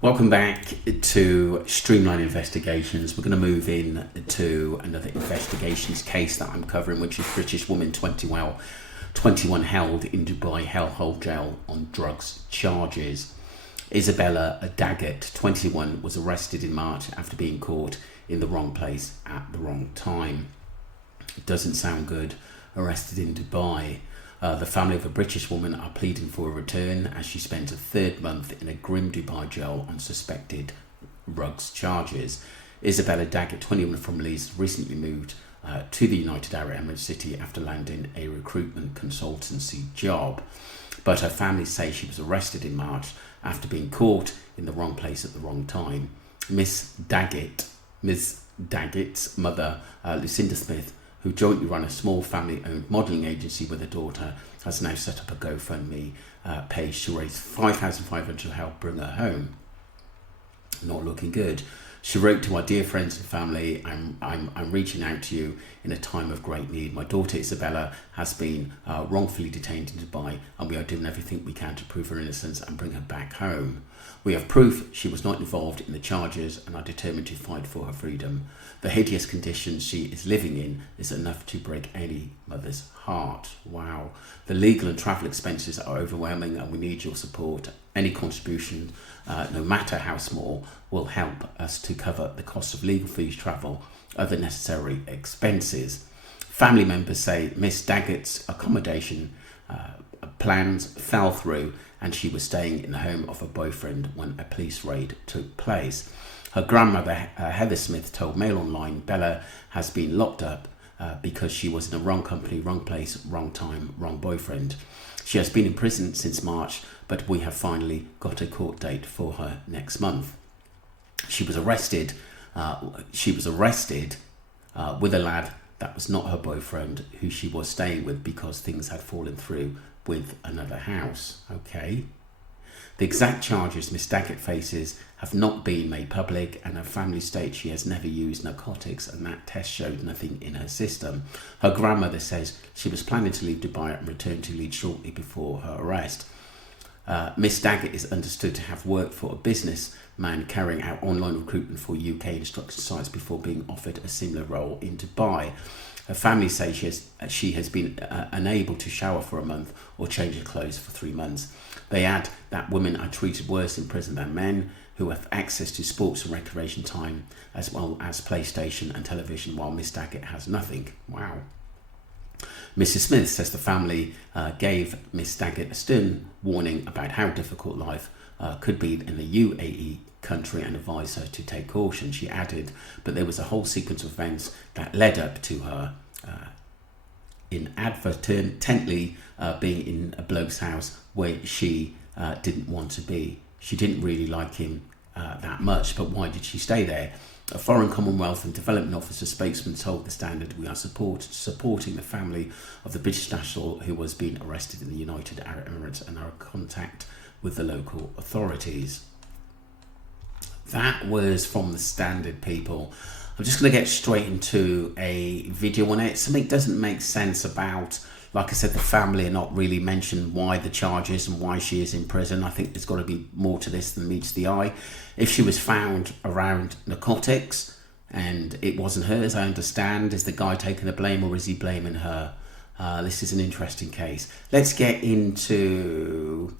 Welcome back to Streamline Investigations. We're going to move in to another investigations case that I'm covering, which is British woman 21 held in Dubai hellhole jail on drugs charges. Isabella Daggett, 21, was arrested in March after being caught in the wrong place at the wrong time. It doesn't sound good. Arrested in Dubai. The family of a British woman are pleading for a return as she spent a third month in a grim Dubai jail on suspected drugs charges. Isabella Daggett, 21, from Leeds, recently moved to the United Arab Emirates city after landing a recruitment consultancy job. But her family say she was arrested in March after being caught in the wrong place at the wrong time. Miss Daggett's mother, Lucinda Smith, who jointly run a small family-owned modelling agency with her daughter, has now set up a GoFundMe page to raise $5,500 to help bring her home. Not looking good. She wrote to our dear friends and family, I'm reaching out to you in a time of great need. My daughter Isabella has been wrongfully detained in Dubai, and we are doing everything we can to prove her innocence and bring her back home. We have proof she was not involved in the charges and are determined to fight for her freedom. The hideous conditions she is living in is enough to break any mother's heart. Wow. The legal and travel expenses are overwhelming and we need your support. Any contribution, no matter how small, will help us to cover the cost of legal fees, travel, other necessary expenses. Family members say Miss Daggett's accommodation plans fell through and she was staying in the home of her boyfriend when a police raid took place. Her grandmother, Heather Smith, told Mail Online Bella has been locked up because she was in the wrong company, wrong place, wrong time, wrong boyfriend. She has been in prison since March, but we have finally got a court date for her next month. She was arrested with a lad that was not her boyfriend, who she was staying with because things had fallen through with another house. Okay. The exact charges Miss Daggett faces have not been made public, and her family states she has never used narcotics and that test showed nothing in her system. Her grandmother says she was planning to leave Dubai and return to Leeds shortly before her arrest. Miss Daggett is understood to have worked for a businessman carrying out online recruitment for UK instruction sites before being offered a similar role in Dubai. Her family say she has been unable to shower for a month or change her clothes for 3 months. They add that women are treated worse in prison than men, who have access to sports and recreation time as well as PlayStation and television, while Miss Daggett has nothing. Wow. Mrs. Smith says the family gave Miss Daggett a stern warning about how difficult life could be in the UAE country and advised her to take caution. She added, but there was a whole sequence of events that led up to her inadvertently being in a bloke's house where she didn't want to be. She didn't really like him that much, but why did she stay there? A Foreign Commonwealth and Development Officer spokesman told The Standard, we are supporting the family of the British national who was being arrested in the United Arab Emirates and are in contact with the local authorities. That was from The Standard, people. I'm just going to get straight into a video on it. Something doesn't make sense about, like I said, the family are not really mentioned why the charges and why she is in prison. I think there's got to be more to this than meets the eye. If she was found around narcotics and it wasn't hers, I understand. Is the guy taking the blame or is he blaming her? This is an interesting case. Let's get into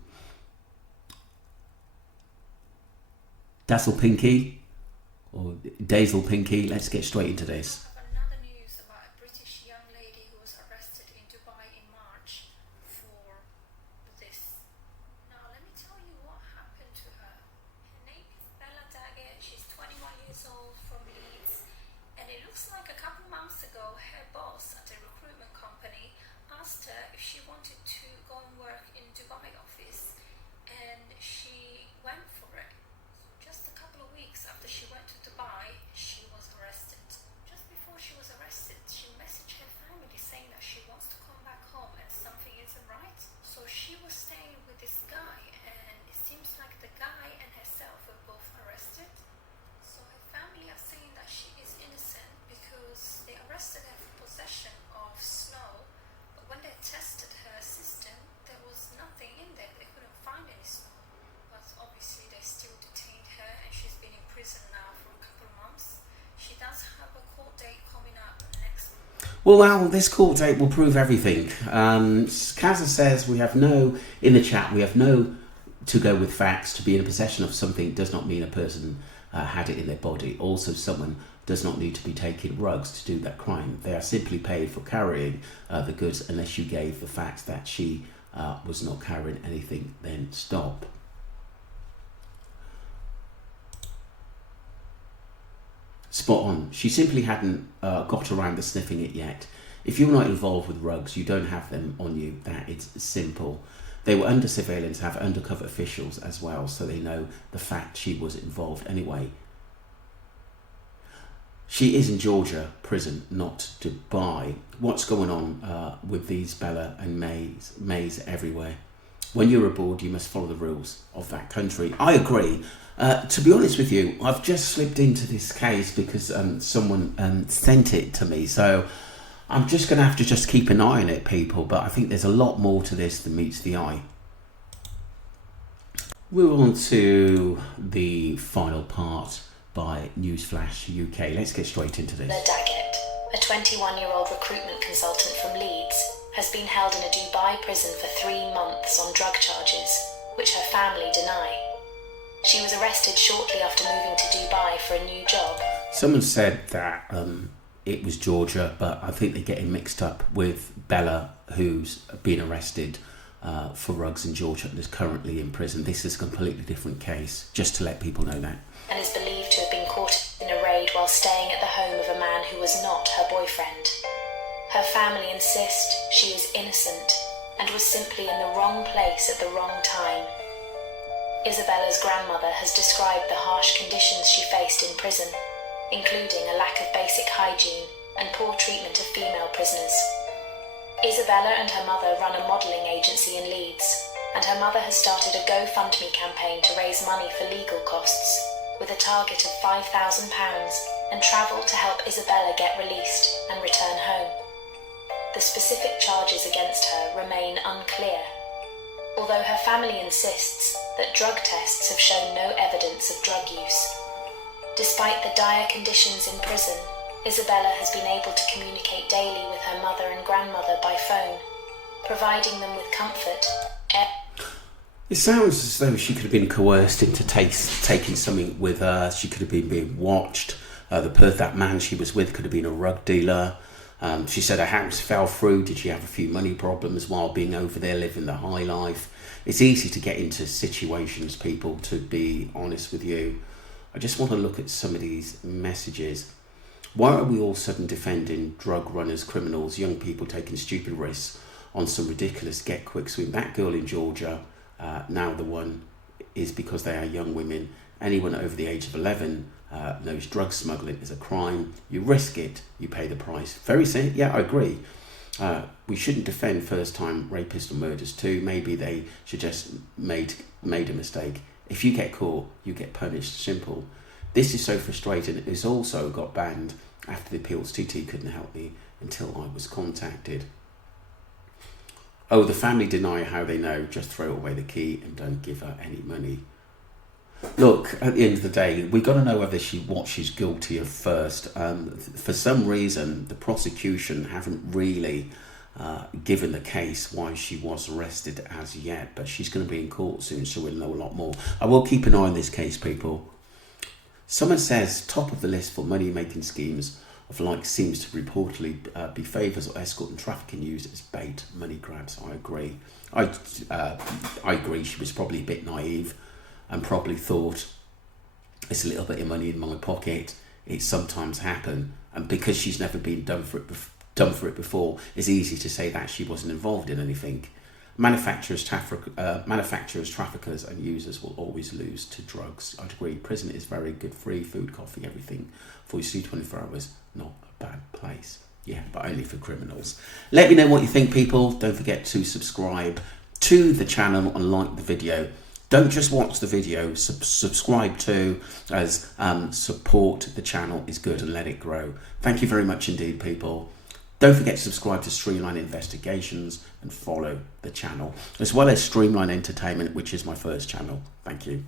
Dazzle Pinky or Dazzle Pinky. Let's get straight into this. Another news about a British young lady who was arrested in Dubai in March for this. Now let me tell you what happened to her. Her name is Bella Daggett. She's 21 years old, from Leeds, and it looks like a couple months ago her boss at a recruitment company asked her if she wanted to go and work in Dubai office, and she went for it. Just a couple of weeks after she went to Dubai, she was arrested. Just before Well, this court date will prove everything. Kaza says we have no, in the chat, we have no to go with facts. To be in possession of something does not mean a person had it in their body. Also, someone does not need to be taking rugs to do that crime. They are simply paid for carrying the goods unless you gave the fact that she was not carrying anything, then stop. Spot on. She simply hadn't got around to sniffing it yet. If you're not involved with rugs, you don't have them on you. That is simple. They were under surveillance, have undercover officials as well, so they know the fact she was involved anyway. She is in Georgia prison, not Dubai. What's going on with these Bella and Mays everywhere? When you're abroad, you must follow the rules of that country. I agree. To be honest with you, I've just slipped into this case because someone sent it to me. So I'm just going to have to just keep an eye on it, people. But I think there's a lot more to this than meets the eye. Move on to the final part by Newsflash UK. Let's get straight into this. Daggett, a 21-year-old recruitment consultant from Leeds, has been held in a Dubai prison for 3 months on drug charges, which her family deny. She was arrested shortly after moving to Dubai for a new job. Someone said that it was Georgia, but I think they're getting mixed up with Bella, who's been arrested for rugs in Georgia and is currently in prison. This is a completely different case, just to let people know that. And is believed to have been caught in a raid while staying at the home of a man who was not her boyfriend. Her family insist she is innocent and was simply in the wrong place at the wrong time. Isabella's grandmother has described the harsh conditions she faced in prison, including a lack of basic hygiene and poor treatment of female prisoners. Isabella and her mother run a modelling agency in Leeds, and her mother has started a GoFundMe campaign to raise money for legal costs, with a target of £5,000 and travel to help Isabella get released and return home. The specific charges against her remain unclear, although her family insists that drug tests have shown no evidence of drug use. Despite the dire conditions in prison, Isabella has been able to communicate daily with her mother and grandmother by phone, providing them with comfort. It sounds as though she could have been coerced into taking something with her. She could have been being watched. That man she was with could have been a rug dealer. She said her house fell through. Did she have a few money problems while being over there living the high life? It's easy to get into situations, people, to be honest with you. I just want to look at some of these messages. Why are we all suddenly defending drug runners, criminals, young people taking stupid risks on some ridiculous get-quick swing? That girl in Georgia, now the one is because they are young women. Anyone over the age of 11 knows drug smuggling is a crime. You risk it, you pay the price. Very simple. Yeah, I agree. We shouldn't defend first-time rapists or murderers too. Maybe they should just made a mistake. If you get caught, you get punished. Simple. This is so frustrating. It's also got banned after the appeals. TT couldn't help me until I was contacted. Oh, the family deny how they know. Just throw away the key and don't give her any money. Look, at the end of the day, we've got to know whether what she's guilty of first. For some reason, the prosecution haven't really given the case why she was arrested as yet, but she's going to be in court soon, so we'll know a lot more. I will keep an eye on this case, people. Someone says top of the list for money-making schemes of like seems to reportedly be favours or escort and trafficking used as bait, money grabs. I agree. I agree. She was probably a bit naive and probably thought it's a little bit of money in my pocket. It sometimes happen, and because she's never been done for it before, it's easy to say that she wasn't involved in anything. Manufacturers, traffickers and users will always lose to drugs. I'd agree. Prison is very good, free food, coffee, everything for you. See 24 hours, not a bad place. Yeah, but only for criminals. Let me know what you think, people. Don't forget to subscribe to the channel and like the video. Don't just watch the video, subscribe too, as support the channel is good and let it grow. Thank you very much indeed, people. Don't forget to subscribe to Streamline Investigations and follow the channel, as well as Streamline Entertainment, which is my first channel. Thank you.